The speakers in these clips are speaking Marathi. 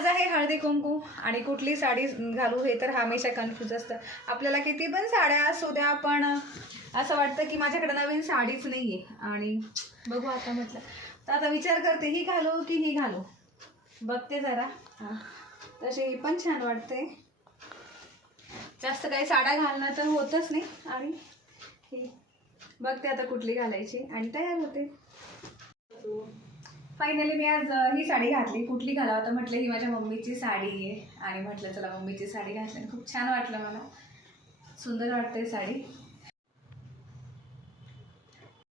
आज आहे हळदी कुंकू आणि कुठली साडी घालू हे तर हमेशा कन्फ्यूज असतं आपल्याला. किती पण साड्या असू द्या पण असं वाटतं की माझ्याकडे नवीन साडीच नाही आहे. आणि बघू आता म्हटलं तर आता विचार करते ही घालू की ही घालू, बघते जरा. तसे ही पण छान वाटते. जास्त काही साड्या घालणं तर होतच नाही. आणि ही बघते आता कुठली घालायची आणि तयार होते. फायनली मी आज ही साडी घातली. कुठली घालावं तर म्हटलं ही माझ्या मम्मीची साडी आहे आणि म्हटलं चला मम्मीची साडी घातली. खूप छान वाटलं मला, सुंदर वाटते साडी.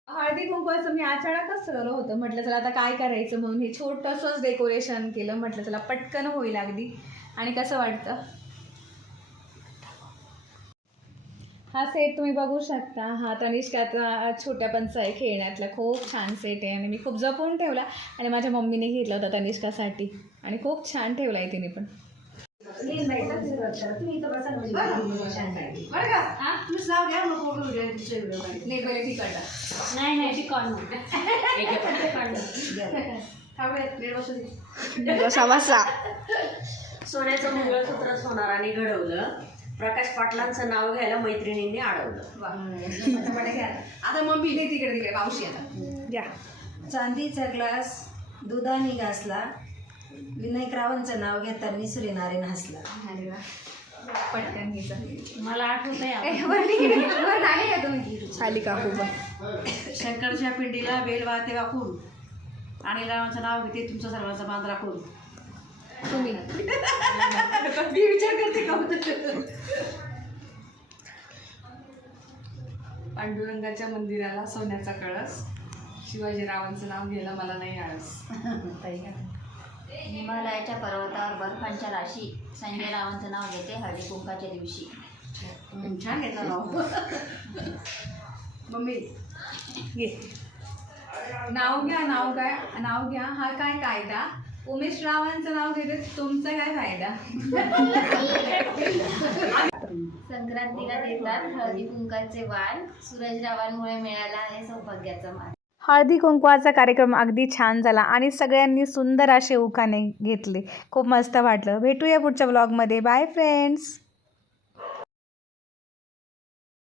हळदी कुंकवाचं मी अचानकच ठरवलं होतं. म्हटलं चला आता काय करायचं म्हणून हे छोटंसंच डेकोरेशन केलं. म्हटलं चला पटकन होईल अगदी. आणि कसं वाटतं हा सेट तुम्ही बघू शकता. हा तनिष्काचा छोट्या पंचा आहे खेळण्यातला. खूप छान सेट आहे आणि मी खूप जपून ठेवला आणि माझ्या मम्मीने घेतला होता तनिष्कासाठी आणि खूप छान ठेवला आहे तिने पण. सोन्याचं मंगळसूत्रच होणार आणि घडवलं. प्रकाश पाटलांचं नाव घ्यायला मैत्रिणींनी अडवलं. आता मम्मी तिकडे मावशी आता चांदीचा ग्लास दुधाने घासला, विनायक रावांचं नाव घेताना श्रीनारायण हसला. अरे वा, पटकन घ्यायचं. मला आठवत आहे खाली काकू पण. शंकरच्या पिंडीला बेल वाहते वाकून आणि रावांचं नाव घेते तुमचं सर्वांचा मान राखून. तुम्ही विचार करते का पांडुरंगाच्या मंदिराला सोन्याचा कळस, शिवाजीरावांचं नाव घ्यायला मला नाही आळस. हिमालयाच्या पर्वतावर बर्फांच्या राशी, संजय रावांचं नाव घेते हळदी कुंकाच्या दिवशी. छान घेतलं नाव. मम्मी घे नाव घ्या. नाव घ्या. हा काय कायदा? उमेश रावांचं नाव घेते तुमचा काय फायदा? संक्रांतीला देतात हळदी कुंकाचे वाण, सूरजरावांमुळे मिळाला आहे सौभाग्याचा मान. हळदी कुंकवाचा कार्यक्रम अगदी छान झाला आणि सगळ्यांनी सुंदर असे उखाणे घेतले. खूप मस्त वाटलं. भेटूया पुढच्या व्लॉगमध्ये. Bye friends.